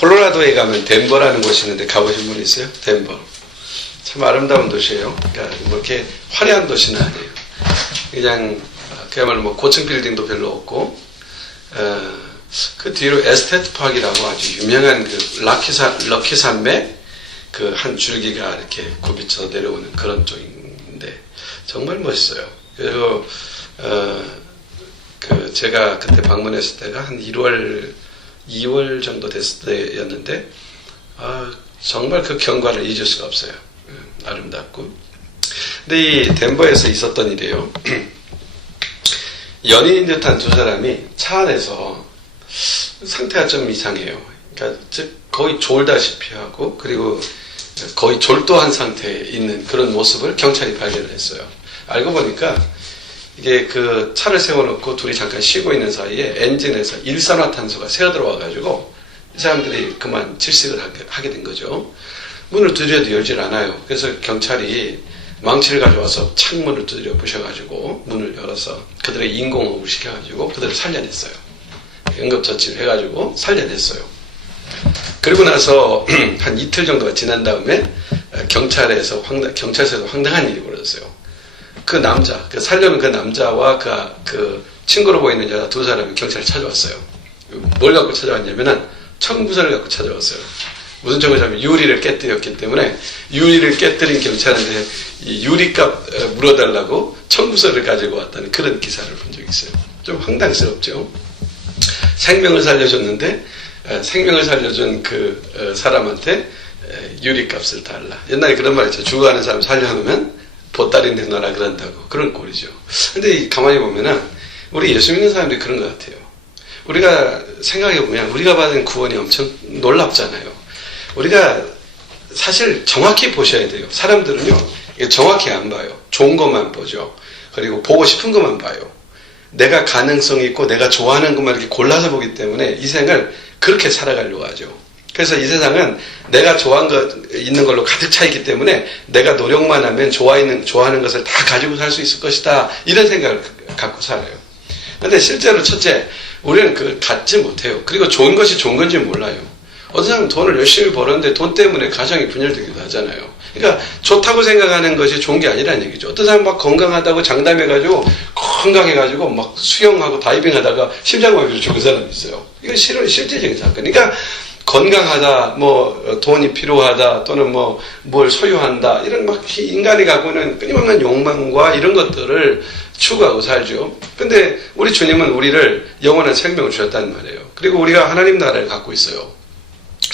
콜로라도에 가면 덴버라는 곳이 있는데 가보신 분 있어요? 덴버. 참 아름다운 도시예요. 그러니까 뭐 이렇게 화려한 도시는 아니에요. 그냥 그야말로 뭐 고층 빌딩도 별로 없고, 그 뒤로 에스테트 파크라고 아주 유명한 그 럭키 산맥 그 한 줄기가 이렇게 굽이쳐 내려오는 그런 쪽인데 정말 멋있어요. 그리고 그 제가 그때 방문했을 때가 한 2월 정도 됐을 때였는데 정말 그 경관을 잊을 수가 없어요. 아름답고. 근데 이 덴버에서 있었던 일이에요. 연인인 듯한 두 사람이 차 안에서 상태가 좀 이상해요. 그러니까 즉 거의 졸다시피 하고 그리고 거의 졸도한 상태에 있는 그런 모습을 경찰이 발견을 했어요. 알고 보니까 이게 그 차를 세워놓고 둘이 잠깐 쉬고 있는 사이에 엔진에서 일산화탄소가 새어 들어와가지고 이 사람들이 그만 질식을 하게 된 거죠. 문을 두드려도 열질 않아요. 그래서 경찰이 망치를 가져와서 창문을 두드려 부셔가지고 문을 열어서 그들의 인공호흡을 시켜가지고 그들을 살려냈어요. 응급처치를 해가지고 살려냈어요. 그리고 나서 한 이틀 정도가 지난 다음에 경찰서에서 황당한 일이 벌어졌어요. 그 남자, 살려는 그 남자와 그 친구로 보이는 여자 두 사람이 경찰에 찾아왔어요. 뭘 갖고 찾아왔냐면은 청구서를 갖고 찾아왔어요. 무슨 청구서냐면 유리를 깨뜨렸기 때문에 유리를 깨뜨린 경찰한테 이 유리값 물어달라고 청구서를 가지고 왔다는 그런 기사를 본 적이 있어요. 좀 황당스럽죠. 생명을 살려줬는데 생명을 살려준 그 사람한테 유리값을 달라. 옛날에 그런 말 있죠. 죽어가는 사람 살려놓으면 보따리 내놔라 그런다고. 그런 꼴이죠. 근데 가만히 보면은 우리 예수 믿는 사람들이 그런 것 같아요. 우리가 생각해보면 우리가 받은 구원이 엄청 놀랍잖아요. 우리가 사실 정확히 보셔야 돼요. 사람들은요 정확히 안 봐요. 좋은 것만 보죠. 그리고 보고 싶은 것만 봐요. 내가 가능성이 있고 내가 좋아하는 것만 이렇게 골라서 보기 때문에 이 생을 그렇게 살아가려고 하죠. 그래서 이 세상은 내가 있는 걸로 가득 차 있기 때문에 내가 노력만 하면 좋아하는 것을 다 가지고 살 수 있을 것이다. 이런 생각을 갖고 살아요. 근데 실제로 첫째, 우리는 그걸 갖지 못해요. 그리고 좋은 것이 좋은 건지 몰라요. 어떤 사람은 돈을 열심히 벌었는데 돈 때문에 가정이 분열되기도 하잖아요. 그러니까 좋다고 생각하는 것이 좋은 게 아니라는 얘기죠. 어떤 사람은 막 건강하다고 장담해가지고 건강해가지고 막 수영하고 다이빙하다가 심장마비로 죽은 사람이 있어요. 이건 실제적인 사건. 그러니까 건강하다, 뭐 돈이 필요하다, 또는 뭐 뭘 소유한다, 이런 막 인간이 갖고 있는 끊임없는 욕망과 이런 것들을 추구하고 살죠. 근데 우리 주님은 우리를 영원한 생명을 주셨단 말이에요. 그리고 우리가 하나님 나라를 갖고 있어요.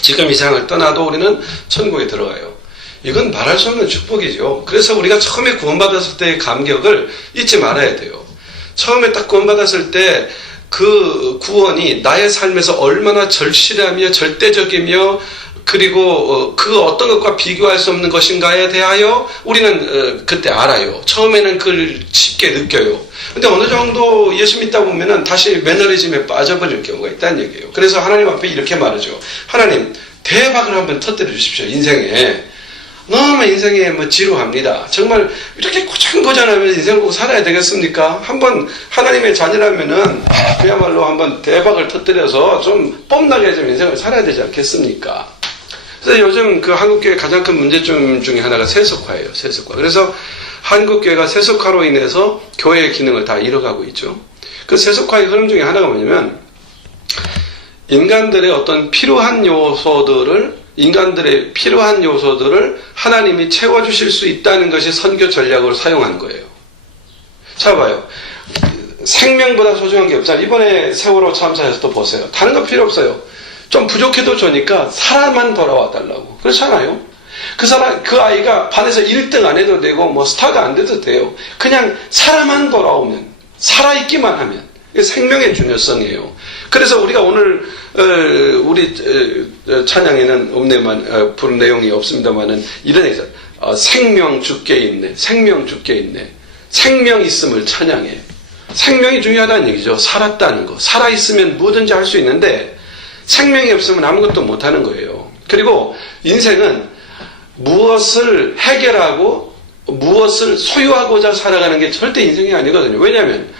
지금 이 세상을 떠나도 우리는 천국에 들어가요. 이건 말할 수 없는 축복이죠. 그래서 우리가 처음에 구원받았을 때의 감격을 잊지 말아야 돼요. 처음에 딱 구원받았을 때 그 구원이 나의 삶에서 얼마나 절실하며 절대적이며 그리고 그 어떤 것과 비교할 수 없는 것인가에 대하여 우리는 그때 알아요. 처음에는 그걸 쉽게 느껴요. 근데 어느 정도 예수 믿다 보면은 다시 매너리즘에 빠져버릴 경우가 있다는 얘기예요. 그래서 하나님 앞에 이렇게 말하죠. 하나님, 대박을 한번 터뜨려 주십시오. 인생에. 너무 인생에 뭐 지루합니다. 정말 이렇게 고전고전하면서 인생을 꼭 살아야 되겠습니까? 한번 하나님의 자녀라면은 그야말로 한번 대박을 터뜨려서 좀 뽐나게 좀 인생을 살아야 되지 않겠습니까? 그래서 요즘 그 한국교회 가장 큰 문제점 중에 하나가 세속화예요. 세속화. 그래서 한국교회가 세속화로 인해서 교회의 기능을 다 잃어가고 있죠. 그 세속화의 흐름 중에 하나가 뭐냐면 인간들의 필요한 요소들을 하나님이 채워주실 수 있다는 것이 선교 전략으로 사용하는 거예요. 자, 봐요. 생명보다 소중한 게 없잖아요. 이번에 세월호 참사에서도 보세요. 다른 거 필요 없어요. 좀 부족해도 좋으니까 사람만 돌아와 달라고. 그렇잖아요. 그 아이가 반에서 1등 안 해도 되고, 뭐 스타가 안 돼도 돼요. 그냥 사람만 돌아오면, 살아있기만 하면. 이게 생명의 중요성이에요. 그래서 우리가 오늘 우리 찬양에는 부른 내용이 없습니다만은 이런 얘기죠. 생명 주께 있네. 생명 주께 있네. 생명 있음을 찬양해. 생명이 중요하다는 얘기죠. 살았다는 거. 살아있으면 뭐든지 할 수 있는데 생명이 없으면 아무것도 못하는 거예요. 그리고 인생은 무엇을 해결하고 무엇을 소유하고자 살아가는 게 절대 인생이 아니거든요. 왜냐하면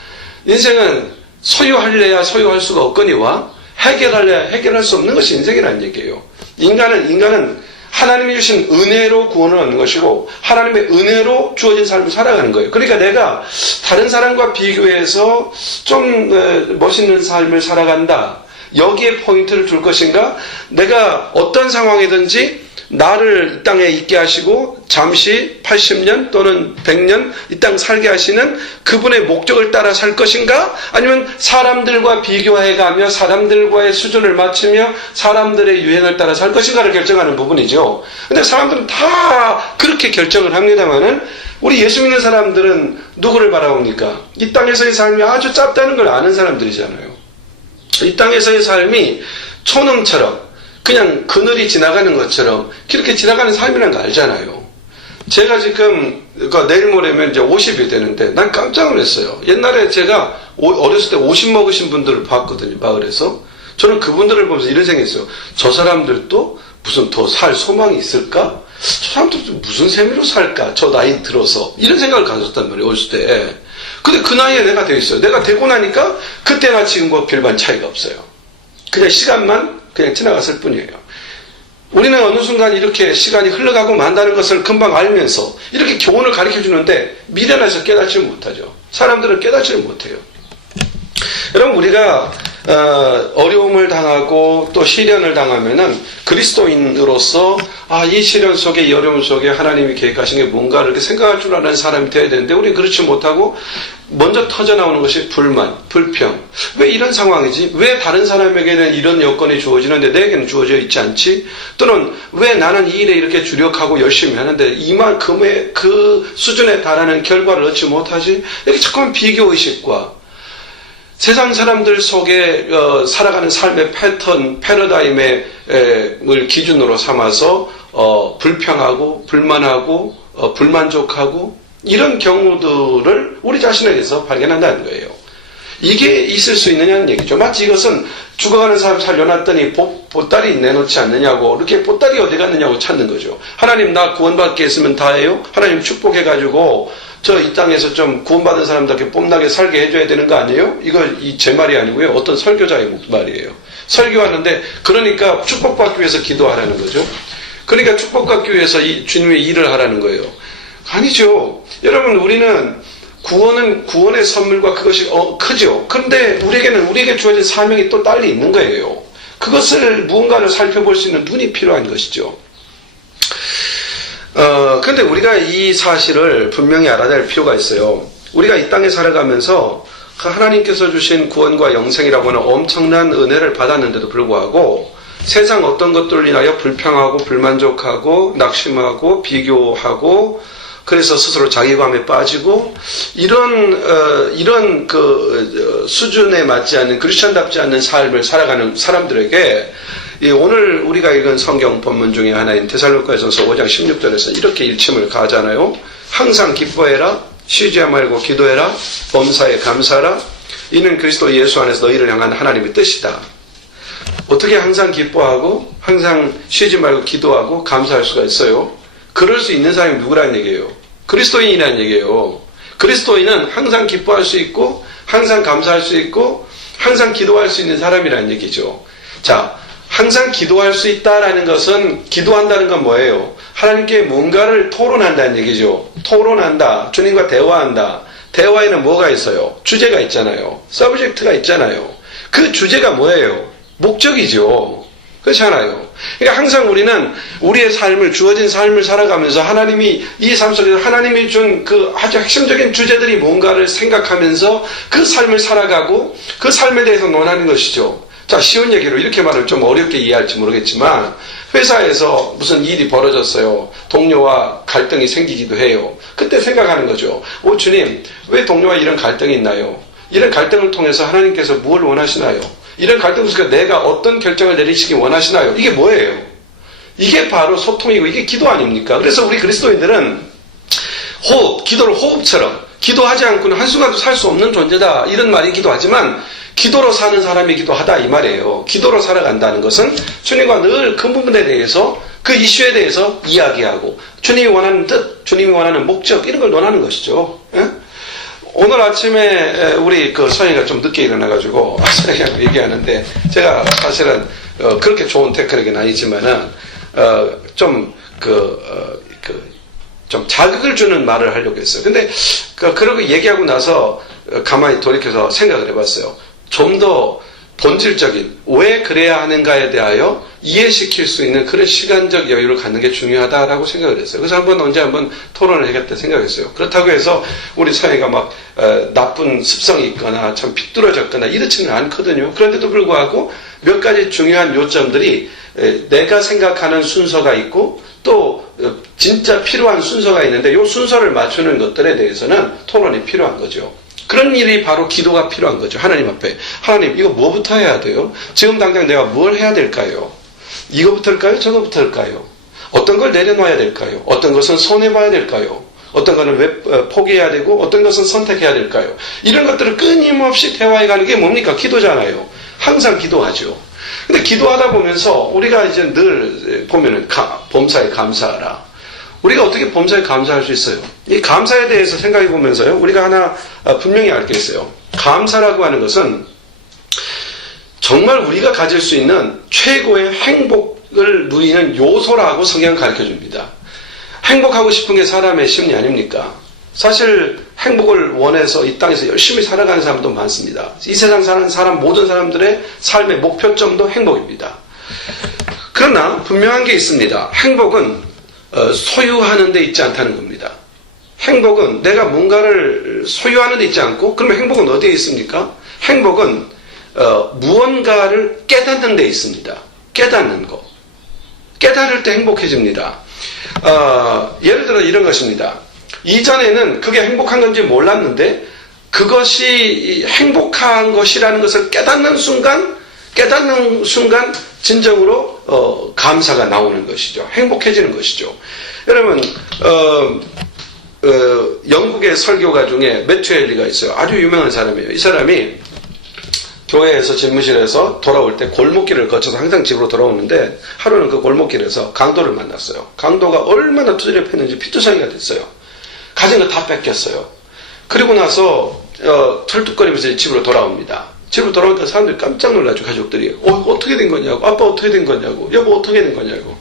인생은 소유할래야 소유할 수가 없거니와 해결할 수 없는 것이 인생이라는 얘기예요. 인간은 하나님이 주신 은혜로 구원을 얻는 것이고 하나님의 은혜로 주어진 삶을 살아가는 거예요. 그러니까 내가 다른 사람과 비교해서 좀 멋있는 삶을 살아간다. 여기에 포인트를 둘 것인가? 내가 어떤 상황이든지 나를 이 땅에 있게 하시고 잠시 80년 또는 100년 이 땅 살게 하시는 그분의 목적을 따라 살 것인가? 아니면 사람들과 비교해가며 사람들과의 수준을 맞추며 사람들의 유행을 따라 살 것인가를 결정하는 부분이죠. 근데 사람들은 다 그렇게 결정을 합니다만은 우리 예수 믿는 사람들은 누구를 바라봅니까? 이 땅에서의 삶이 아주 짧다는 걸 아는 사람들이잖아요. 이 땅에서의 삶이 초능처럼 그냥 그늘이 지나가는 것처럼 그렇게 지나가는 삶이라는 거 알잖아요. 제가 지금 내일 모레면 이제 50이 되는데 난 깜짝 놀랐어요. 옛날에 제가 어렸을 때 50 먹으신 분들을 봤거든요. 마을에서. 저는 그분들을 보면서 이런 생각했어요. 저 사람들도 무슨 더 살 소망이 있을까? 저 사람들도 무슨 재미로 살까? 저 나이 들어서. 이런 생각을 가졌단 말이에요. 어렸을 때. 근데 그 나이에 내가 되어 있어요. 내가 되고 나니까 그때나 지금과 별반 차이가 없어요. 그냥 시간만 그냥 지나갔을 뿐이에요. 우리는 어느 순간 이렇게 시간이 흘러가고 만다는 것을 금방 알면서 이렇게 교훈을 가르쳐 주는데 미련해서 깨닫지를 못하죠. 사람들은 깨닫지를 못해요. 여러분 우리가 어려움을 당하고 또 시련을 당하면은 그리스도인으로서 이 시련 속에 이 어려움 속에 하나님이 계획하신 게 뭔가 이렇게 생각할 줄 아는 사람이 되어야 되는데 우리는 그렇지 못하고 먼저 터져나오는 것이 불만, 불평. 왜 이런 상황이지? 왜 다른 사람에게는 이런 여건이 주어지는데 내게는 주어져 있지 않지? 또는 왜 나는 이 일에 이렇게 주력하고 열심히 하는데 이만큼의 그 수준에 달하는 결과를 얻지 못하지? 이렇게 자꾸만 비교의식과 세상 사람들 속에 살아가는 삶의 패턴, 패러다임을 기준으로 삼아서 불평하고 불만하고 불만족하고 이런 경우들을 우리 자신에게서 발견한다는 거예요. 이게 있을 수 있느냐는 얘기죠. 마치 이것은 죽어가는 사람 살려놨더니 보따리 내놓지 않느냐고 이렇게 보따리 어디 갔느냐고 찾는 거죠. 하나님 나 구원받게 했으면 다해요? 하나님 축복해가지고 저 이 땅에서 좀 구원받은 사람답게 뽐나게 살게 해줘야 되는 거 아니에요? 이거 제 말이 아니고요. 어떤 설교자의 말이에요. 설교하는데 그러니까 축복받기 위해서 기도하라는 거죠. 그러니까 축복받기 위해서 주님의 일을 하라는 거예요. 아니죠. 여러분 우리는 구원의 선물과 그것이 크죠. 그런데 우리에게 주어진 사명이 또 딸리 있는 거예요. 그것을 무언가를 살펴볼 수 있는 눈이 필요한 것이죠. 그런데 우리가 이 사실을 분명히 알아야 할 필요가 있어요. 우리가 이 땅에 살아가면서 하나님께서 주신 구원과 영생이라고 하는 엄청난 은혜를 받았는데도 불구하고 세상 어떤 것들을 인하여 불평하고 불만족하고 낙심하고 비교하고 그래서 스스로 자기감에 빠지고 이런 수준에 맞지 않는 크리스천답지 않는 삶을 살아가는 사람들에게 오늘 우리가 읽은 성경 본문 중에 하나인 데살로니가전서 5장 16절에서 이렇게 일침을 가하잖아요. 항상 기뻐해라, 쉬지 말고 기도해라, 범사에 감사하라. 이는 그리스도 예수 안에서 너희를 향한 하나님의 뜻이다. 어떻게 항상 기뻐하고 항상 쉬지 말고 기도하고 감사할 수가 있어요? 그럴 수 있는 사람이 누구라는 얘기예요? 그리스도인이라는 얘기예요. 그리스도인은 항상 기뻐할 수 있고 항상 감사할 수 있고 항상 기도할 수 있는 사람이라는 얘기죠. 자, 항상 기도할 수 있다라는 것은 기도한다는 건 뭐예요? 하나님께 뭔가를 토론한다는 얘기죠. 토론한다. 주님과 대화한다. 대화에는 뭐가 있어요? 주제가 있잖아요. 서브젝트가 있잖아요. 그 주제가 뭐예요? 목적이죠. 그렇잖아요. 그러니까 항상 우리는 우리의 삶을, 주어진 삶을 살아가면서 하나님이 이 삶 속에서 하나님이 준 그 아주 핵심적인 주제들이 뭔가를 생각하면서 그 삶을 살아가고 그 삶에 대해서 논하는 것이죠. 자, 쉬운 얘기로 이렇게 말을 좀 어렵게 이해할지 모르겠지만 회사에서 무슨 일이 벌어졌어요. 동료와 갈등이 생기기도 해요. 그때 생각하는 거죠. 주님, 왜 동료와 이런 갈등이 있나요? 이런 갈등을 통해서 하나님께서 무엇을 원하시나요? 이런 갈등 속에서 내가 어떤 결정을 내리시기 원하시나요? 이게 뭐예요? 이게 바로 소통이고 이게 기도 아닙니까? 그래서 우리 그리스도인들은 기도를 호흡처럼 기도하지 않고는 한순간도 살 수 없는 존재다 이런 말이기도 하지만 기도로 사는 사람이기도 하다 이 말이에요. 기도로 살아간다는 것은 주님과 늘 그 부분에 대해서 그 이슈에 대해서 이야기하고 주님이 원하는 뜻, 주님이 원하는 목적 이런 걸 논하는 것이죠. 예? 오늘 아침에 우리 그 서영이가 좀 늦게 일어나가지고 서영이하고 얘기하는데 제가 사실은 그렇게 좋은 테크닉은 아니지만은 좀 좀 자극을 주는 말을 하려고 했어요. 근데 그러고 얘기하고 나서 가만히 돌이켜서 생각을 해봤어요. 좀 더 본질적인 왜 그래야 하는가에 대하여 이해시킬 수 있는 그런 시간적 여유를 갖는 게 중요하다라고 생각을 했어요. 그래서 언제 한번 토론을 해야겠다 생각했어요. 그렇다고 해서 우리 사회가 막 나쁜 습성이 있거나 참 삐뚤어졌거나 이렇지는 않거든요. 그런데도 불구하고 몇 가지 중요한 요점들이 내가 생각하는 순서가 있고 또 진짜 필요한 순서가 있는데 이 순서를 맞추는 것들에 대해서는 토론이 필요한 거죠. 그런 일이 바로 기도가 필요한 거죠. 하나님 앞에. 하나님, 이거 뭐부터 해야 돼요? 지금 당장 내가 뭘 해야 될까요? 이거부터일까요? 저거부터일까요? 어떤 걸 내려놔야 될까요? 어떤 것은 손해봐야 될까요? 어떤 거는 왜 포기해야 되고 어떤 것은 선택해야 될까요? 이런 것들을 끊임없이 대화해가는 게 뭡니까? 기도잖아요. 항상 기도하죠. 근데 기도하다 보면서 우리가 이제 늘 보면은 범사에 감사하라. 우리가 어떻게 범사에 감사할 수 있어요? 이 감사에 대해서 생각해 보면서요. 우리가 하나 분명히 알겠어요. 감사라고 하는 것은 정말 우리가 가질 수 있는 최고의 행복을 누리는 요소라고 성경은 가르쳐 줍니다. 행복하고 싶은 게 사람의 심리 아닙니까? 사실 행복을 원해서 이 땅에서 열심히 살아가는 사람도 많습니다. 이 세상 사는 사람 모든 사람들의 삶의 목표점도 행복입니다. 그러나 분명한 게 있습니다. 행복은 소유하는 데 있지 않다는 겁니다. 행복은 내가 뭔가를 소유하는 데 있지 않고 그러면 행복은 어디에 있습니까? 행복은 무언가를 깨닫는 데 있습니다. 깨닫는 거. 깨달을 때 행복해집니다. 예를 들어 이런 것입니다. 이전에는 그게 행복한 건지 몰랐는데 그것이 행복한 것이라는 것을 깨닫는 순간 진정으로 감사가 나오는 것이죠. 행복해지는 것이죠. 여러분 영국의 설교가 중에 매튜 헨리가 있어요. 아주 유명한 사람이에요. 이 사람이 교회에서 집무실에서 돌아올 때 골목길을 거쳐서 항상 집으로 돌아오는데 하루는 그 골목길에서 강도를 만났어요. 강도가 얼마나 두드려 팼는지 피투성이가 됐어요. 가진 거 다 뺏겼어요. 그리고 나서 털뚝거리면서 집으로 돌아옵니다. 집으로 돌아오니까 사람들이 깜짝 놀라죠. 가족들이 어떻게 된 거냐고, 아빠 어떻게 된 거냐고, 여보 어떻게 된 거냐고.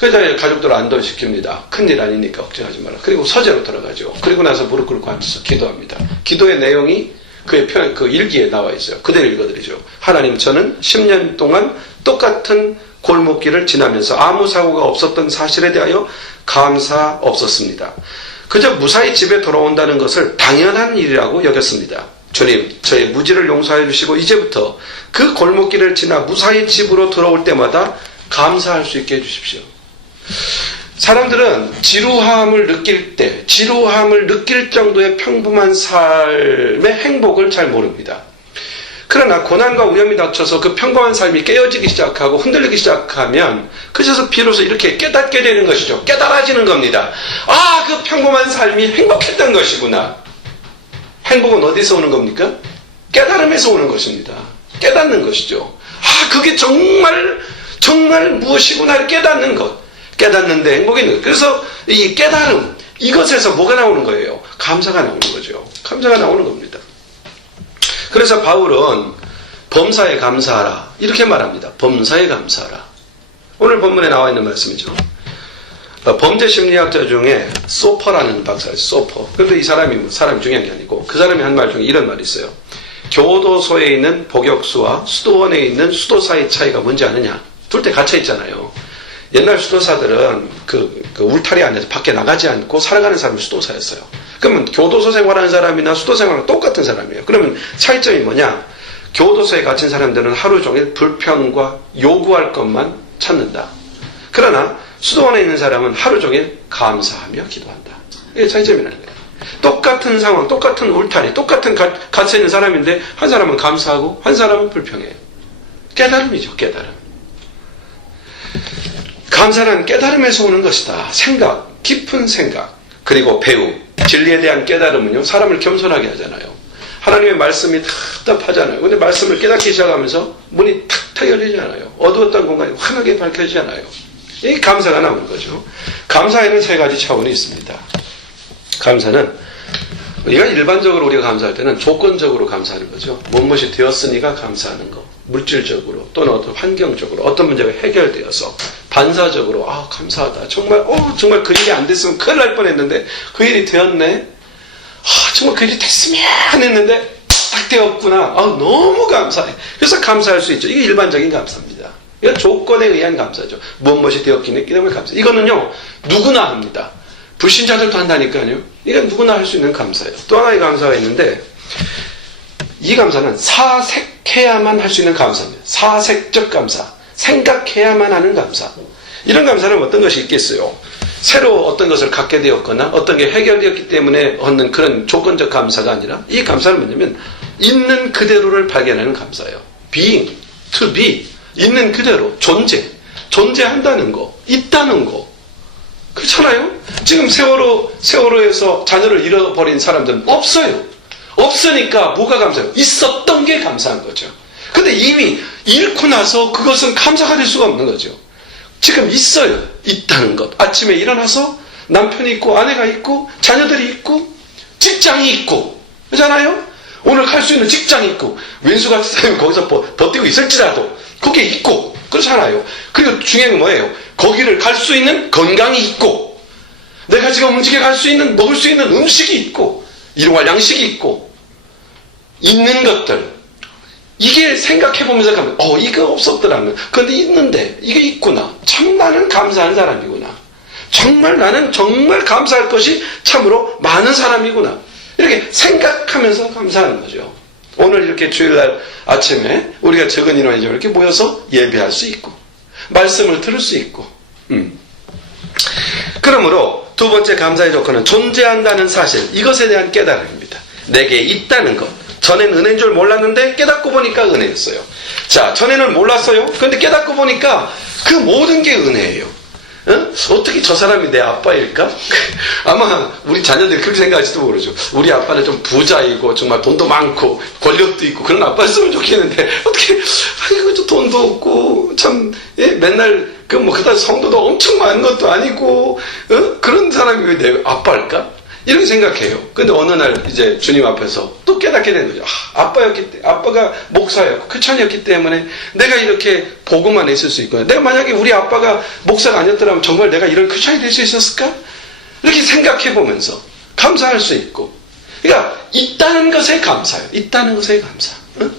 그래서 가족들을 안도시킵니다. 큰일 아니니까 걱정하지 마라. 그리고 서재로 들어가죠. 그리고 나서 무릎 꿇고 앉아서 기도합니다. 기도의 내용이 그의 그 일기에 나와 있어요. 그대로 읽어드리죠. 하나님, 저는 10년 동안 똑같은 골목길을 지나면서 아무 사고가 없었던 사실에 대하여 감사 없었습니다. 그저 무사히 집에 돌아온다는 것을 당연한 일이라고 여겼습니다. 주님, 저의 무지를 용서해 주시고 이제부터 그 골목길을 지나 무사히 집으로 돌아올 때마다 감사할 수 있게 해주십시오. 사람들은 지루함을 느낄 정도의 평범한 삶의 행복을 잘 모릅니다. 그러나 고난과 위험이 닥쳐서 그 평범한 삶이 깨어지기 시작하고 흔들리기 시작하면 그래서 비로소 이렇게 깨닫게 되는 것이죠. 깨달아지는 겁니다. 아, 그 평범한 삶이 행복했던 것이구나. 행복은 어디서 오는 겁니까? 깨달음에서 오는 것입니다. 깨닫는 것이죠. 아, 그게 정말 무엇이구나를 깨닫는 것. 깨닫는데 행복이 있는 것. 그래서 이 깨달음, 이것에서 뭐가 나오는 거예요? 감사가 나오는 거죠. 감사가 나오는 겁니다. 그래서 바울은 범사에 감사하라 이렇게 말합니다. 범사에 감사하라. 오늘 본문에 나와 있는 말씀이죠. 범죄 심리학자 중에 소퍼라는 박사예요. 소퍼. 그런데 이 사람이 중요한 게 아니고 그 사람이 한 말 중에 이런 말이 있어요. 교도소에 있는 복역수와 수도원에 있는 수도사의 차이가 뭔지 아느냐? 둘 때 갇혀 있잖아요. 옛날 수도사들은 그 울타리 안에서 밖에 나가지 않고 살아가는 사람이 수도사였어요. 그러면 교도소 생활하는 사람이나 수도 생활하는 똑같은 사람이에요. 그러면 차이점이 뭐냐? 교도소에 갇힌 사람들은 하루 종일 불평과 요구할 것만 찾는다. 그러나 수도원에 있는 사람은 하루 종일 감사하며 기도한다. 이게 차이점이라는 거예요. 똑같은 상황, 똑같은 울타리, 똑같은 갇혀 있는 사람인데 한 사람은 감사하고 한 사람은 불평해요. 깨달음이죠. 깨달음. 감사는 깨달음에서 오는 것이다. 생각, 깊은 생각, 그리고 배움. 진리에 대한 깨달음은요, 사람을 겸손하게 하잖아요. 하나님의 말씀이 답답하잖아요. 근데 말씀을 깨닫기 시작하면서 문이 탁탁 열리잖아요. 어두웠던 공간이 환하게 밝혀지잖아요. 이 감사가 나오는 거죠. 감사에는 세 가지 차원이 있습니다. 감사는 우리가 일반적으로 우리가 감사할 때는 조건적으로 감사하는 거죠. 무엇이 되었으니까 감사하는 거. 물질적으로 또는 어떤 환경적으로 어떤 문제가 해결되어서 반사적으로 감사하다. 정말 정말 그 일이 안 됐으면 큰일 날 뻔했는데 그 일이 되었네. 정말 그 일이 됐으면 했는데 딱 되었구나. 너무 감사해. 그래서 감사할 수 있죠. 이게 일반적인 감사입니다. 이건 조건에 의한 감사죠. 무엇이 되었기 때문에 감사. 이거는요 누구나 합니다. 불신자들도 한다니까요. 이건 누구나 할 수 있는 감사예요. 또 하나의 감사가 있는데 이 감사는 사색해야만 할 수 있는 감사입니다. 사색적 감사. 생각해야만 하는 감사. 이런 감사는 어떤 것이 있겠어요? 새로 어떤 것을 갖게 되었거나 어떤 게 해결되었기 때문에 얻는 그런 조건적 감사가 아니라 이 감사는 뭐냐면 있는 그대로를 발견하는 감사예요. being, to be. 있는 그대로 존재한다는 거, 있다는 거. 그렇잖아요? 지금 세월호에서 자녀를 잃어버린 사람들은 없어요. 없으니까 뭐가 감사해요? 있었던 게 감사한 거죠. 근데 이미 잃고 나서 그것은 감사가 될 수가 없는 거죠. 지금 있어요. 있다는 것. 아침에 일어나서 남편이 있고 아내가 있고 자녀들이 있고 직장이 있고 그렇잖아요? 오늘 갈 수 있는 직장이 있고 왼수가 거기서 버티고 있을지라도 그게 있고 그렇잖아요. 그리고 중요한 건 뭐예요? 거기를 갈 수 있는 건강이 있고 내가 지금 움직여 갈 수 있는 먹을 수 있는 음식이 있고 일용할 양식이 있고 있는 것들 이게 생각해보면서 가면 이거 없었더라면 그런데 있는데 이게 있구나. 참 나는 감사한 사람이구나. 정말 나는 정말 감사할 것이 참으로 많은 사람이구나. 이렇게 생각하면서 감사하는 거죠. 오늘 이렇게 주일날 아침에 우리가 적은 인원이 이렇게 모여서 예배할 수 있고 말씀을 들을 수 있고 그러므로 두 번째 감사의 조건은 존재한다는 사실 이것에 대한 깨달음입니다. 내게 있다는 것. 전에는 은혜인 줄 몰랐는데 깨닫고 보니까 은혜였어요. 자, 전에는 몰랐어요. 그런데 깨닫고 보니까 그 모든 게 은혜예요. 어떻게 저 사람이 내 아빠일까? 아마 우리 자녀들이 그렇게 생각할지도 모르죠. 우리 아빠는 좀 부자이고 정말 돈도 많고 권력도 있고 그런 아빠였으면 좋겠는데 어떻게 아이고 돈도 없고 참 맨날 그다음 성도도 엄청 많은 것도 아니고 그런 사람이 왜 내 아빠일까? 이렇게 생각해요. 근데 어느 날 이제 주님 앞에서 또 깨닫게 되는 거죠. 아빠가 목사였고 크천이었기 때문에 내가 이렇게 복음 안에 있을 수 있구나. 내가 만약에 우리 아빠가 목사가 아니었더라면 정말 내가 이런 크천이 될 수 있었을까? 이렇게 생각해 보면서 감사할 수 있고. 그러니까 있다는 것에 감사해요. 있다는 것에 감사. 응?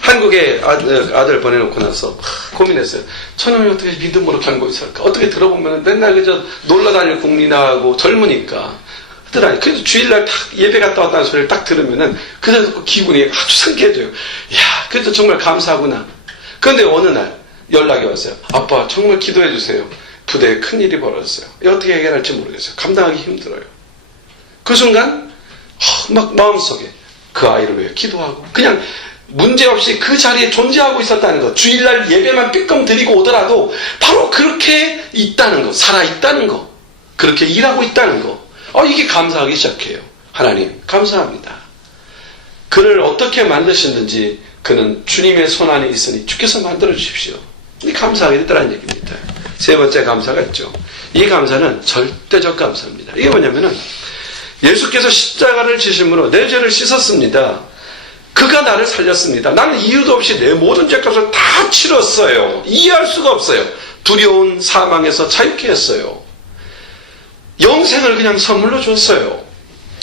한국에 아들 보내놓고 나서 고민했어요. 저놈이 어떻게 믿음으로 견고히 살까? 어떻게 들어보면 맨날 그저 놀러다닐 국민하고 젊으니까 하더라니. 그래도 주일날 딱 예배 갔다 왔다는 소리를 딱 들으면은 그래서 기분이 아주 상쾌해져요. 이야, 그래도 정말 감사하구나. 그런데 어느 날 연락이 왔어요. 아빠 정말 기도해 주세요. 부대에 큰일이 벌어졌어요. 어떻게 해결할지 모르겠어요. 감당하기 힘들어요. 그 순간 막 마음속에 그 아이를 위해 기도하고 그냥 문제없이 그 자리에 존재하고 있었다는 것. 주일날 예배만 삐끔 드리고 오더라도 바로 그렇게 있다는 것. 살아있다는 것. 그렇게 일하고 있다는 것. 이게 감사하기 시작해요. 하나님 감사합니다. 그를 어떻게 만드셨는지 그는 주님의 손 안에 있으니 주께서 만들어 주십시오. 감사하게 됐다는 얘기입니다. 세 번째 감사가 있죠. 이 감사는 절대적 감사입니다. 이게 뭐냐면은 예수께서 십자가를 지심으로 내 죄를 씻었습니다. 그가 나를 살렸습니다. 나는 이유도 없이 내 모든 죄값을 다 치렀어요. 이해할 수가 없어요. 두려운 사망에서 자유케 했어요. 영생을 그냥 선물로 줬어요.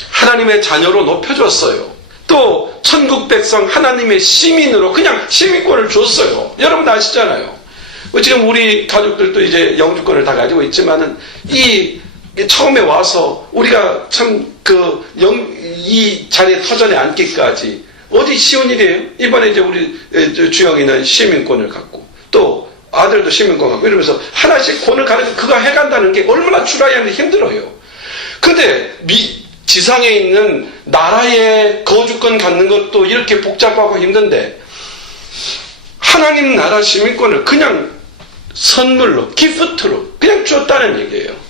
하나님의 자녀로 높여줬어요. 또 천국 백성 하나님의 시민으로 그냥 시민권을 줬어요. 여러분 아시잖아요. 지금 우리 가족들도 이제 영주권을 다 가지고 있지만은 처음에 와서 우리가 참 이 자리에 터전에 앉기까지 어디 쉬운 일이에요? 이번에 이제 우리 주영이는 시민권을 갖고 또 아들도 시민권 갖고 이러면서 하나씩 권을 가르쳐 그거 해간다는 게 얼마나 추라이하는데 힘들어요. 근데 지상에 있는 나라의 거주권 갖는 것도 이렇게 복잡하고 힘든데 하나님 나라 시민권을 그냥 선물로 기프트로 그냥 줬다는 얘기예요.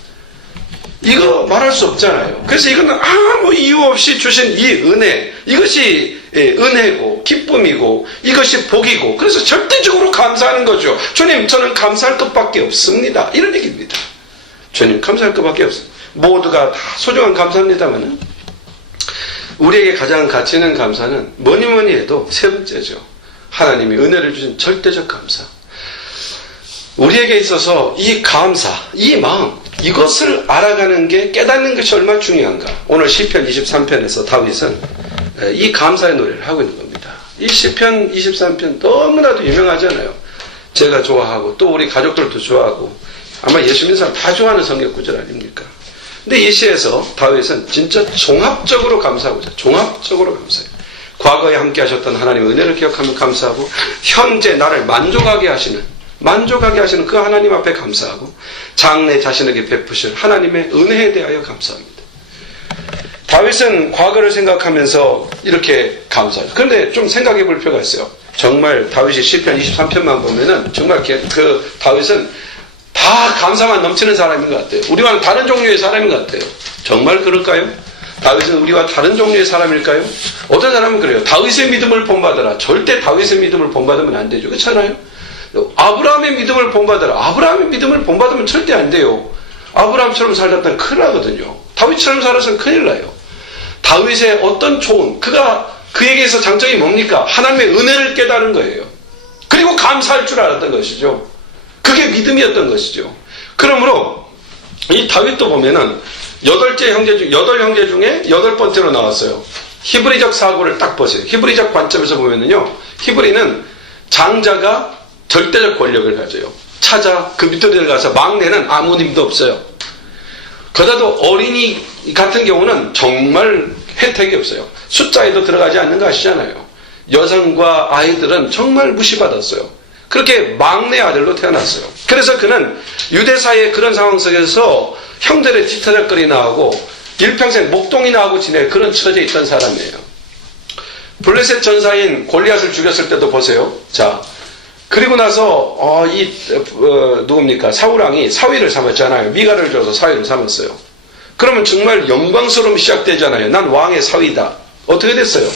이거 말할 수 없잖아요. 그래서 이거는 아무 이유 없이 주신 이 은혜, 이것이 은혜고 기쁨이고 이것이 복이고 그래서 절대적으로 감사하는 거죠. 주님 저는 감사할 것밖에 없습니다. 이런 얘기입니다. 주님 감사할 것밖에 없습니다. 모두가 다 소중한 감사입니다만은 우리에게 가장 가치 있는 감사는 뭐니 뭐니 해도 세 번째죠. 하나님이 은혜를 주신 절대적 감사. 우리에게 있어서 이 감사, 이 마음, 이것을 알아가는 게, 깨닫는 것이 얼마나 중요한가. 오늘 시편 23편에서 다윗은 이 감사의 노래를 하고 있는 겁니다. 이 시편 23편 너무나도 유명하잖아요. 제가 좋아하고 또 우리 가족들도 좋아하고 아마 예수 믿는 사람 다 좋아하는 성경 구절 아닙니까? 근데 이 시에서 다윗은 진짜 종합적으로 감사하고자, 종합적으로 감사해요. 과거에 함께 하셨던 하나님의 은혜를 기억하며 감사하고, 현재 나를 만족하게 하시는 그 하나님 앞에 감사하고, 장래 자신에게 베푸실 하나님의 은혜에 대하여 감사합니다. 다윗은 과거를 생각하면서 이렇게 감사해요. 그런데 좀 생각해 볼 필요가 있어요. 정말 다윗이 시편 23편만 보면은 정말 그 다윗은 다 감사만 넘치는 사람인 것 같아요. 우리와는 다른 종류의 사람인 것 같아요. 정말 그럴까요? 다윗은 우리와 다른 종류의 사람일까요? 어떤 사람은 그래요. 다윗의 믿음을 본받아라. 절대 다윗의 믿음을 본받으면 안 되죠. 그렇잖아요? 아브라함의 믿음을 본받아라. 아브라함의 믿음을 본받으면 절대 안 돼요. 아브라함처럼 살았다면 큰일 나거든요. 다윗처럼 살아서는 큰일 나요. 다윗의 어떤 좋은, 그에게서 장점이 뭡니까? 하나님의 은혜를 깨달은 거예요. 그리고 감사할 줄 알았던 것이죠. 그게 믿음이었던 것이죠. 그러므로 이 다윗도 보면은 8 형제 중에 8번째로 나왔어요. 히브리적 사고를 딱 보세요. 히브리적 관점에서 보면은요, 히브리는 장자가 절대적 권력을 가져요. 그 밑으로 들어가서 막내는 아무 힘도 없어요. 그러다도 어린이 같은 경우는 정말 혜택이 없어요. 숫자에도 들어가지 않는 거 아시잖아요. 여성과 아이들은 정말 무시받았어요. 그렇게 막내 아들로 태어났어요. 그래서 그는 유대사의 그런 상황 속에서 형들의 뒤터적거리나 하고 일평생 목동이나 하고 지낼 그런 처지에 있던 사람이에요. 블레셋 전사인 골리앗을 죽였을 때도 보세요. 자, 그리고 나서 누굽니까? 사울왕이 사위를 삼았잖아요. 미가를 줘서 사위를 삼았어요. 그러면 정말 영광스러움이 시작되잖아요. 난 왕의 사위다. 어떻게 됐어요?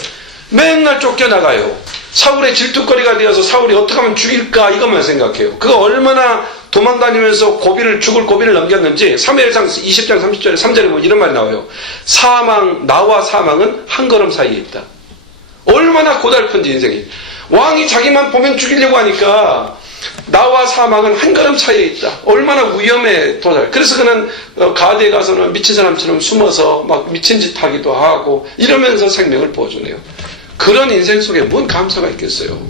맨날 쫓겨나가요. 사울의 질투거리가 되어서 사울이 어떻게 하면 죽일까 이것만 생각해요. 그가 얼마나 도망다니면서 죽을 고비를 넘겼는지 3회상 20장 30절에 3절에 보면 이런 말이 나와요. 나와 사망은 한 걸음 사이에 있다. 얼마나 고달픈지 인생이. 왕이 자기만 보면 죽이려고 하니까 나와 사망은 한 걸음 차이에 있다. 얼마나 위험에 도달. 그래서 그는 가드에 가서는 미친 사람처럼 숨어서 막 미친 짓 하기도 하고 이러면서 생명을 보여주네요. 그런 인생 속에 뭔 감사가 있겠어요.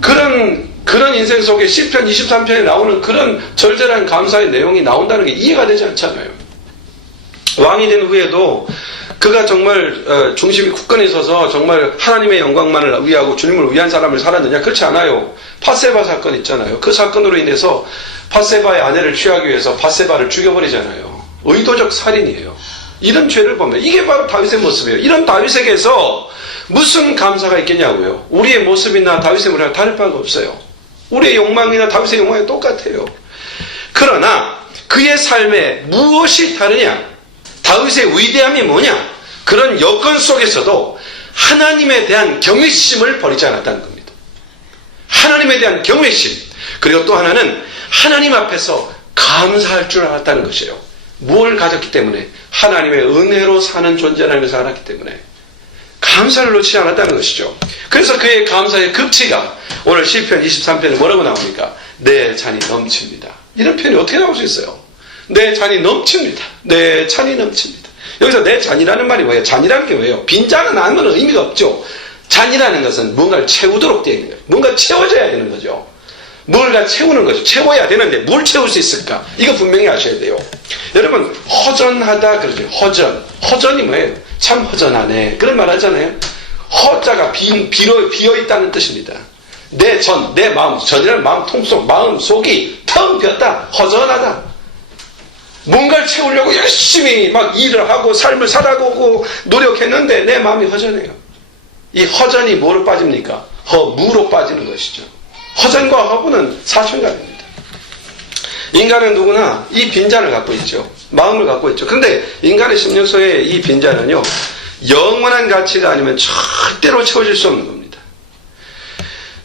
그런 인생 속에 시편 23편에 나오는 그런 절절한 감사의 내용이 나온다는 게 이해가 되지 않잖아요. 왕이 된 후에도 그가 정말 중심이 굳건히 서서 정말 하나님의 영광만을 위하고 주님을 위한 사람을 살았느냐? 그렇지 않아요. 밧세바 사건 있잖아요. 그 사건으로 인해서 밧세바의 아내를 취하기 위해서 밧세바를 죽여버리잖아요. 의도적 살인이에요. 이런 죄를 보면 이게 바로 다윗의 모습이에요. 이런 다윗에게서 무슨 감사가 있겠냐고요. 우리의 모습이나 다윗의 모습이나 다를 바가 없어요. 우리의 욕망이나 다윗의 욕망이 똑같아요. 그러나 그의 삶에 무엇이 다르냐? 다윗의 위대함이 뭐냐? 그런 여건 속에서도 하나님에 대한 경외심을 버리지 않았다는 겁니다. 하나님에 대한 경외심. 그리고 또 하나는 하나님 앞에서 감사할 줄 알았다는 것이에요. 뭘 가졌기 때문에? 하나님의 은혜로 사는 존재라는 것을 알았기 때문에 감사를 놓치지 않았다는 것이죠. 그래서 그의 감사의 극치가 오늘 시편 23편에 뭐라고 나옵니까? 내 잔이 넘칩니다. 이런 표현이 어떻게 나올 수 있어요? 내 잔이 넘칩니다. 내 잔이 넘칩니다. 여기서 내 잔이라는 말이 뭐예요? 잔이라는 게 뭐예요? 빈잔은 아무런 의미가 없죠. 잔이라는 것은 뭔가를 채우도록 되어 있는 거예요. 뭔가 채워져야 되는 거죠. 뭔가 채우는 거죠. 채워야 되는데 뭘 채울 수 있을까? 이거 분명히 아셔야 돼요. 여러분 허전하다 그러죠. 허전이 뭐예요? 참 허전하네. 그런 말 하잖아요. 허자가 비어있다는 뜻입니다. 내 마음, 전이라는 마음 통속, 마음 속이 텅 비었다. 허전하다. 뭔가를 채우려고 열심히 막 일을 하고 삶을 살아가고 노력했는데 내 마음이 허전해요. 이 허전이 뭐로 빠집니까? 무로 빠지는 것이죠. 허전과 허구는 사천가입니다. 인간은 누구나 이 빈잔을 갖고 있죠. 마음을 갖고 있죠. 그런데 인간의 심령 속에 이 빈잔은요, 영원한 가치가 아니면 절대로 채워질 수 없는 겁니다.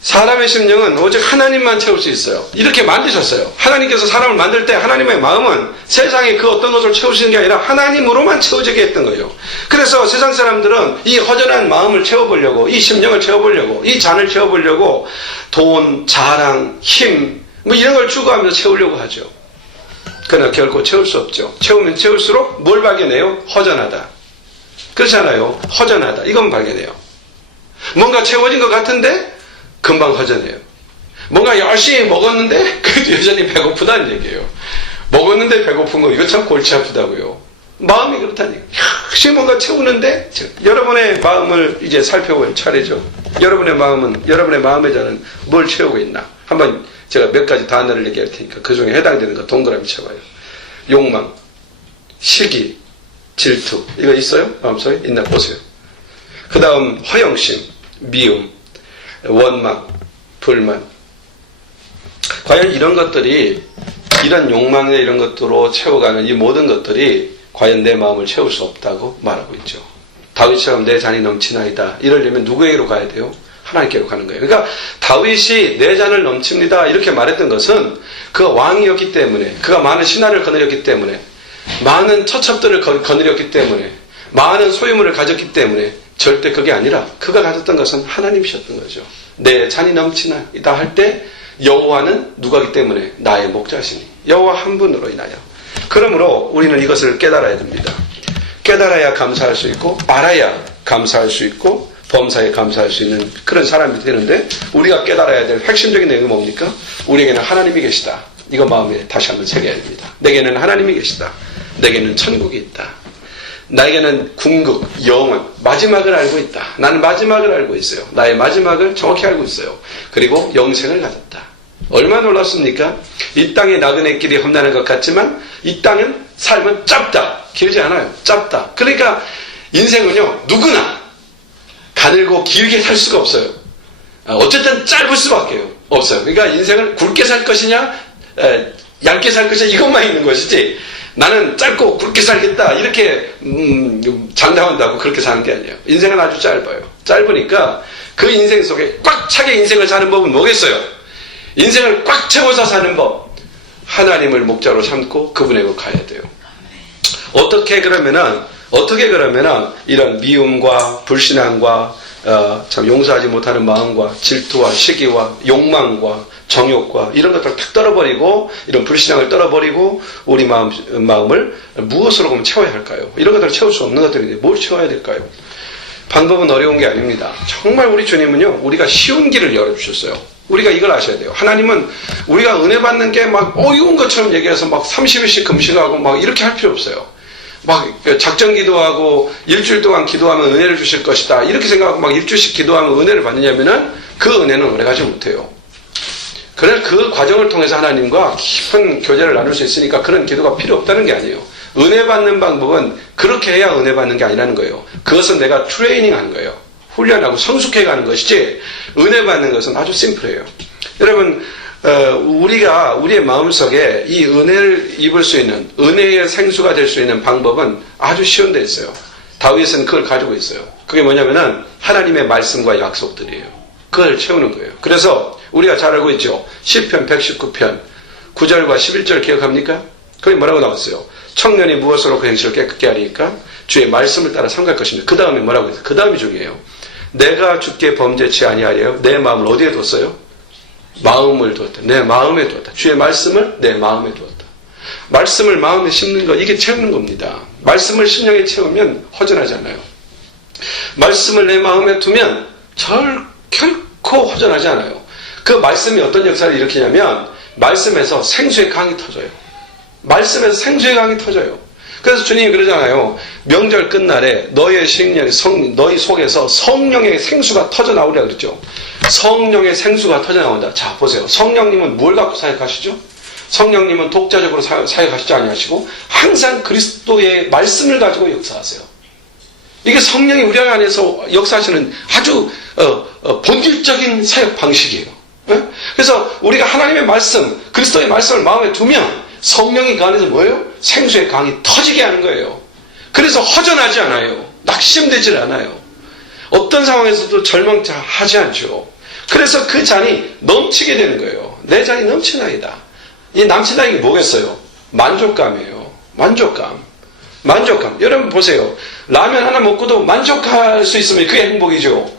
사람의 심령은 오직 하나님만 채울 수 있어요. 이렇게 만드셨어요. 하나님께서 사람을 만들 때 하나님의 마음은 세상에 그 어떤 것을 채우시는 게 아니라 하나님으로만 채워지게 했던 거예요. 그래서 세상 사람들은 이 허전한 마음을 채워보려고, 이 심령을 채워보려고, 이 잔을 채워보려고 돈, 자랑, 힘 뭐 이런 걸 추구하면서 채우려고 하죠. 그러나 결코 채울 수 없죠. 채우면 채울수록 뭘 발견해요? 허전하다. 그렇잖아요. 허전하다. 이건 발견해요. 뭔가 채워진 것 같은데 금방 허전해요. 뭔가 열심히 먹었는데 그래도 여전히 배고프다는 얘기예요. 먹었는데 배고픈 거 이거 참 골치 아프다고요. 마음이 그렇다니까. 열심히 뭔가 채우는데 여러분의 마음을 이제 살펴볼 차례죠. 여러분의 마음은, 여러분의 마음의 잔은 뭘 채우고 있나? 한번 제가 몇 가지 단어를 얘기할 테니까 그 중에 해당되는 거 동그라미 쳐봐요. 욕망, 시기, 질투. 이거 있어요? 마음속에? 있나 보세요. 그 다음 허영심, 미움, 원망, 불만. 과연 이런 것들이, 이런 욕망이나 이런 것들로 채워가는 이 모든 것들이 과연 내 마음을 채울 수 없다고 말하고 있죠. 다윗처럼 내 잔이 넘치나이다. 이러려면 누구에게로 가야 돼요? 하나님께로 가는 거예요. 그러니까 다윗이 내 잔을 넘칩니다 이렇게 말했던 것은 그가 왕이었기 때문에, 그가 많은 신하를 거느렸기 때문에, 많은 처첩들을 거느렸기 때문에, 많은 소유물을 가졌기 때문에 절대 그게 아니라 그가 가졌던 것은 하나님이셨던 거죠. 내 잔이 넘치나이다 할 때 여호와는 누가기 때문에 나의 목자시니 여호와 한 분으로 인하여. 그러므로 우리는 이것을 깨달아야 됩니다. 깨달아야 감사할 수 있고, 알아야 감사할 수 있고, 범사에 감사할 수 있는 그런 사람이 되는데, 우리가 깨달아야 될 핵심적인 내용이 뭡니까? 우리에게는 하나님이 계시다. 이거 마음에 다시 한번 새겨야 됩니다. 내게는 하나님이 계시다. 내게는 천국이 있다. 나에게는 궁극, 영원, 마지막을 알고 있다. 나는 마지막을 알고 있어요. 나의 마지막을 정확히 알고 있어요. 그리고 영생을 가졌다. 얼마나 놀랍습니까? 이 땅의 나그네 길이 험난한 것 같지만 이 땅은 삶은 짧다. 길지 않아요. 짧다. 그러니까 인생은요, 누구나 가늘고 길게 살 수가 없어요. 어쨌든 짧을 수밖에 없어요. 그러니까 인생을 굵게 살 것이냐 얇게 살 것이냐 이것만 있는 것이지, 나는 짧고 굵게 살겠다 이렇게 장담한다고 그렇게 사는 게 아니에요. 인생은 아주 짧아요. 짧으니까 그 인생 속에 꽉 차게 인생을 사는 법은 뭐겠어요? 인생을 꽉 채워서 사는 법, 하나님을 목자로 삼고 그분에게 가야 돼요. 어떻게 그러면은 이런 미움과 불신앙과 참 용서하지 못하는 마음과 질투와 시기와 욕망과 정욕과 이런 것들을 탁 떨어버리고, 이런 불신앙을 떨어버리고 우리 마음을 무엇으로 그럼 채워야 할까요? 이런 것들을 채울 수 없는 것들인데 뭘 채워야 될까요? 방법은 어려운 게 아닙니다. 정말 우리 주님은요, 우리가 쉬운 길을 열어주셨어요. 우리가 이걸 아셔야 돼요. 하나님은 우리가 은혜 받는 게 막 어려운 것처럼 얘기해서 막 30일씩 금식하고 막 이렇게 할 필요 없어요. 막 작정 기도하고 일주일 동안 기도하면 은혜를 주실 것이다 이렇게 생각하고 막 일주일씩 기도하면 은혜를 받느냐면은 그 은혜는 오래가지 못해요. 그래서 그 과정을 통해서 하나님과 깊은 교제를 나눌 수 있으니까 그런 기도가 필요 없다는 게 아니에요. 은혜 받는 방법은 그렇게 해야 은혜 받는 게 아니라는 거예요. 그것은 내가 트레이닝 하는 거예요. 훈련하고 성숙해 가는 것이지, 은혜 받는 것은 아주 심플해요. 여러분, 우리가 우리의 마음속에 이 은혜를 입을 수 있는, 은혜의 생수가 될 수 있는 방법은 아주 쉬운 데 있어요. 다윗은 그걸 가지고 있어요. 그게 뭐냐면은 하나님의 말씀과 약속들이에요. 그걸 채우는 거예요. 그래서 우리가 잘 알고 있죠. 시편 119편 9절과 11절 기억합니까? 거기 뭐라고 나왔어요? 청년이 무엇으로 그 행실을 깨끗게 하리까? 주의 말씀을 따라 삼갈 것입니다. 그 다음에 뭐라고 했어요? 그 다음이 중요해요. 내가 주께 범죄치 아니하리요. 내 마음을 어디에 뒀어요? 마음을 두었다. 내 마음에 두었다. 주의 말씀을 내 마음에 두었다. 말씀을 마음에 심는 것, 이게 채우는 겁니다. 말씀을 심령에 채우면 허전하지 않아요. 말씀을 내 마음에 두면 결코 허전하지 않아요. 그 말씀이 어떤 역사를 일으키냐면 말씀에서 생수의 강이 터져요. 말씀에서 생수의 강이 터져요. 그래서 주님이 그러잖아요. 명절 끝날에 너희 속에서 성령의 생수가 터져 나오리라 그랬죠. 성령의 생수가 터져 나온다. 자, 보세요. 성령님은 뭘 갖고 사역하시죠? 성령님은 독자적으로 사역하시지 아니하시고 항상 그리스도의 말씀을 가지고 역사하세요. 이게 성령이 우리 안에서 역사하시는 아주 본질적인 사역 방식이에요. 그래서 우리가 하나님의 말씀, 그리스도의 말씀을 마음에 두면 성령이 그 안에서 뭐예요? 생수의 강이 터지게 하는 거예요. 그래서 허전하지 않아요. 낙심되질 않아요. 어떤 상황에서도 절망하지 않죠. 그래서 그 잔이 넘치게 되는 거예요. 내 잔이 넘치나이다. 이 넘치나는 게 뭐겠어요? 만족감이에요. 만족감. 여러분 보세요. 라면 하나 먹고도 만족할 수 있으면 그게 행복이죠.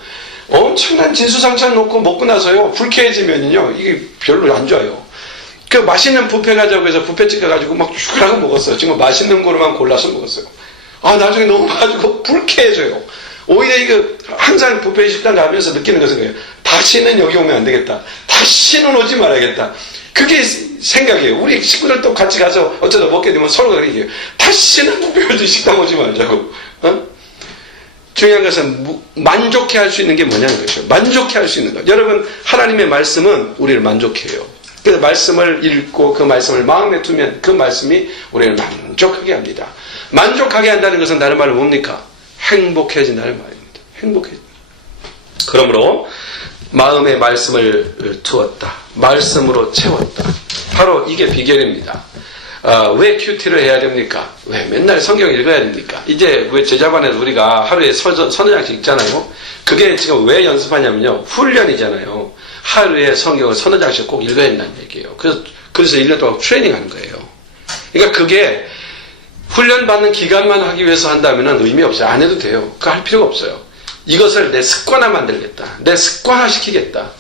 엄청난 진수성찬 놓고 먹고 나서요, 불쾌해지면요, 이게 별로 안 좋아요. 그 맛있는 뷔페 가자고 해서 뷔페집 가가지고 막 쭉 먹었어요. 지금 맛있는 거로만 골라서 먹었어요. 나중에 너무 가지고 불쾌해져요. 오히려 이거 항상 뷔페 식당 가면서 느끼는 것은 거예요. 다시는 여기 오면 안 되겠다. 다시는 오지 말아야겠다. 그게 생각이에요. 우리 식구들도 같이 가서 어쩌다 먹게 되면 서로 그렇게 얘기해요. 다시는 뷔페 식당 오지 말자고. 중요한 것은 만족해 할 수 있는 게 뭐냐는 것이죠. 만족해 할 수 있는 것. 여러분, 하나님의 말씀은 우리를 만족해 해요. 그래서 말씀을 읽고 그 말씀을 마음에 두면 그 말씀이 우리를 만족하게 합니다. 만족하게 한다는 것은 다른 말로 뭡니까? 행복해진다는 말입니다. 행복해진다. 그러므로 마음에 말씀을 두었다. 말씀으로 채웠다. 바로 이게 비결입니다. 왜 큐티를 해야 됩니까? 왜 맨날 성경 읽어야 됩니까? 이제 왜 제자반에서 우리가 하루에 서너 장씩 읽잖아요. 그게 지금 왜 연습하냐면요, 훈련이잖아요. 하루에 성경을 서너 장씩 꼭 읽어야 된다는 얘기예요. 그래서 1년 동안 트레이닝하는 거예요. 그러니까 그게 훈련받는 기간만 하기 위해서 한다면 의미 없어요. 안 해도 돼요. 그거 할 필요가 없어요. 이것을 내 습관화 만들겠다. 내 습관화 시키겠다.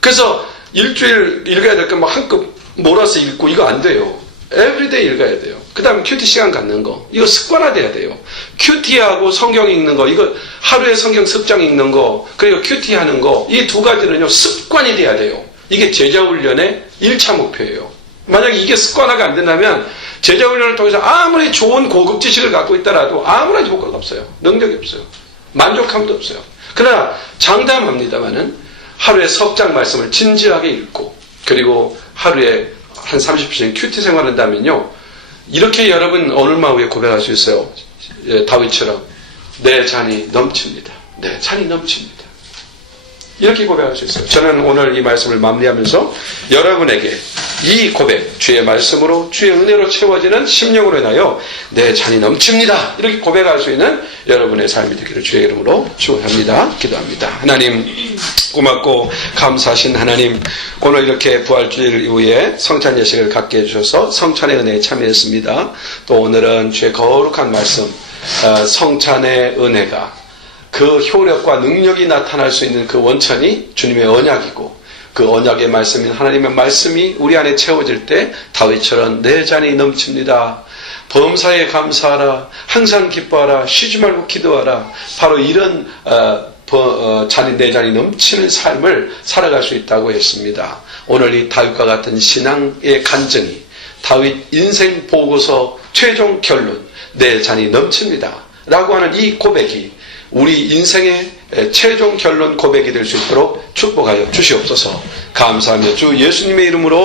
그래서 일주일 읽어야 될 거 막 한껏 몰아서 읽고 이거 안 돼요. 에브리데이 읽어야 돼요. 그 다음에 큐티 시간 갖는 거. 이거 습관화돼야 돼요. 큐티하고 성경 읽는 거, 이거 하루에 성경 습장 읽는 거, 그리고 큐티 하는 거, 이 두 가지는요, 습관이 돼야 돼요. 이게 제자훈련의 1차 목표예요. 만약에 이게 습관화가 안 된다면, 제자훈련을 통해서 아무리 좋은 고급 지식을 갖고 있더라도 아무런 효과가 없어요. 능력이 없어요. 만족함도 없어요. 그러나 장담합니다마는 하루에 석 장 말씀을 진지하게 읽고, 그리고 하루에 한 30분씩 큐티 생활한다면요, 이렇게 여러분 오늘만 후에 고백할 수 있어요. 다윗처럼 내 잔이 넘칩니다. 내 잔이 넘칩니다. 이렇게 고백할 수 있어요. 저는 오늘 이 말씀을 마무리하면서 여러분에게 이 고백, 주의 말씀으로 주의 은혜로 채워지는 심령으로 인하여 내 잔이 넘칩니다. 이렇게 고백할 수 있는 여러분의 삶이 되기를 주의 이름으로 축원합니다. 기도합니다. 하나님, 고맙고 감사하신 하나님, 오늘 이렇게 부활주일 이후에 성찬 예식을 갖게 해주셔서 성찬의 은혜에 참여했습니다. 또 오늘은 주의 거룩한 말씀, 성찬의 은혜가 그 효력과 능력이 나타날 수 있는 그 원천이 주님의 언약이고, 그 언약의 말씀인 하나님의 말씀이 우리 안에 채워질 때 다윗처럼 내 잔이 넘칩니다. 범사에 감사하라. 항상 기뻐하라. 쉬지 말고 기도하라. 바로 이런 내 잔이 넘치는 삶을 살아갈 수 있다고 했습니다. 오늘 이 다윗과 같은 신앙의 간증이 다윗 인생 보고서 최종 결론, 내 잔이 넘칩니다 라고 하는 이 고백이 우리 인생의 최종 결론 고백이 될 수 있도록 축복하여 주시옵소서. 감사하며 주 예수님의 이름으로